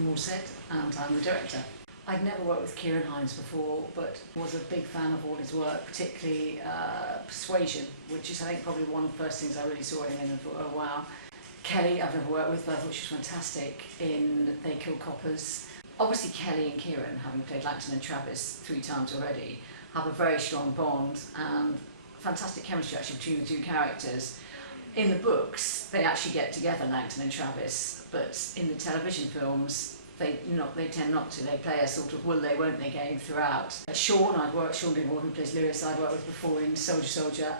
from Morshead and I'm the director. I'd never worked with Kieran Hines before, but was a big fan of all his work, particularly Persuasion, which is I think probably one of the first things I really saw him in and thought, oh wow. Kelly I've never worked with, but I thought she was fantastic in They Kill Coppers. Obviously Kelly and Kieran, having played Langton and Travis 3 times already, have a very strong bond and fantastic chemistry actually between the 2 characters. In the books, they actually get together, Langton and Travis, but in the television films, they tend not to. They play a sort of will they, won't they game throughout. Sean Dingwall, who plays Lewis, I'd worked with before in Soldier,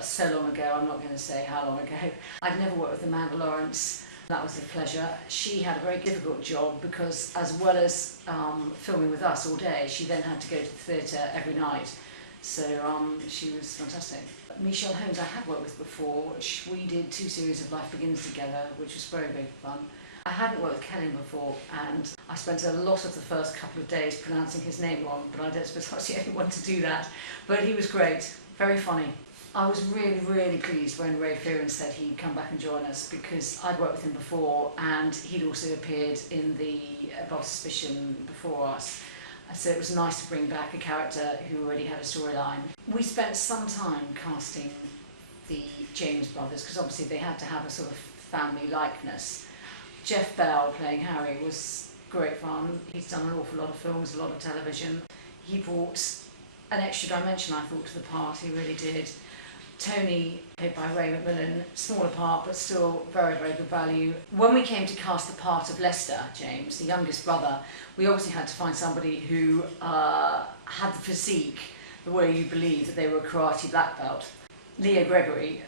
so long ago, I'm not going to say how long ago. I'd never worked with Amanda Lawrence. That was a pleasure. She had a very difficult job because as well as filming with us all day, she then had to go to the theatre every night. So she was fantastic. Michelle Holmes I have worked with before. We did 2 series of Life Begins together, which was very, very fun. I hadn't worked with Kelly before, and I spent a lot of the first couple of days pronouncing his name wrong, but I don't suppose I was the only one to do that. But he was great, very funny. I was really, really pleased when Ray Fearon said he'd come back and join us, because I'd worked with him before and he'd also appeared in the Above Suspicion before us. So it was nice to bring back a character who already had a storyline. We spent some time casting the James brothers, because obviously they had to have a sort of family likeness. Jeff Bell playing Harry was great fun. He's done an awful lot of films, a lot of television. He brought an extra dimension, I thought, to the part, he really did. Tony, played by Ray McMillan, smaller part but still very, very good value. When we came to cast the part of Lester, James, the youngest brother, we obviously had to find somebody who had the physique, the way you believe that they were a karate black belt. Leo Gregory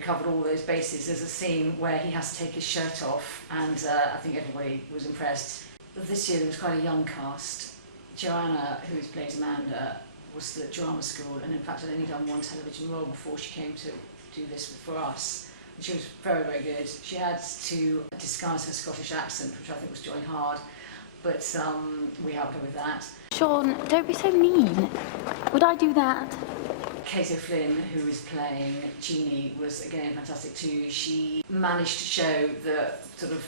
covered all those bases. There's a scene where he has to take his shirt off, and I think everybody was impressed. This year there was quite a young cast. Joanna, who plays Amanda, was at drama school, and in fact had only done 1 television role before she came to do this for us. And she was very, very good. She had to disguise her Scottish accent, which I think was jolly hard, but we helped her with that. Sean, don't be so mean. Would I do that? Kate O'Flynn, who is playing Jeannie, was again fantastic too. She managed to show the sort of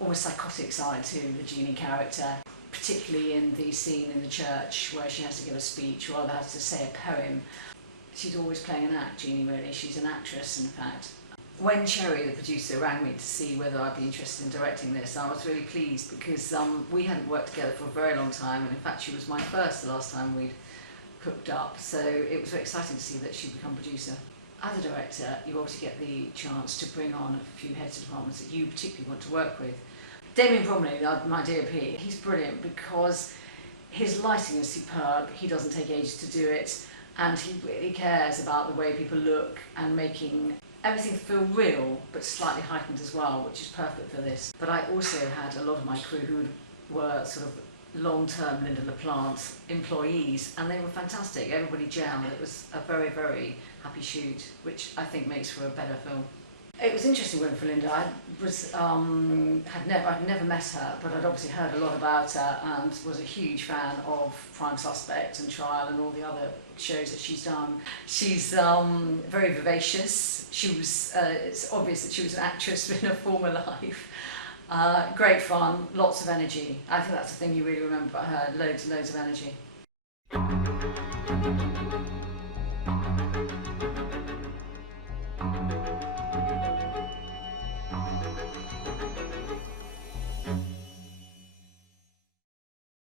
almost psychotic side to the Jeannie character, particularly in the scene in the church where she has to give a speech, or rather has to say a poem. She's always playing an act, Jeannie, really. She's an actress, in fact. When Cherry, the producer, rang me to see whether I'd be interested in directing this, I was really pleased, because we hadn't worked together for a very long time, and in fact she was my first the last time we'd hooked up, so it was very exciting to see that she'd become producer. As a director, you obviously get the chance to bring on a few heads of departments that you particularly want to work with. Damien Bromley, my DOP, he's brilliant because his lighting is superb, he doesn't take ages to do it, and he really cares about the way people look and making everything feel real but slightly heightened as well, which is perfect for this. But I also had a lot of my crew who were sort of long-term Linda LaPlante employees, and they were fantastic. Everybody jammed. It was a very, very happy shoot, which I think makes for a better film. It was interesting working for Linda. I'd never met her, but I'd obviously heard a lot about her and was a huge fan of Prime Suspect and Trial and all the other shows that she's done. She's very vivacious. It's obvious that she was an actress in her former life. Great fun, lots of energy. I think that's the thing you really remember about her, loads and loads of energy.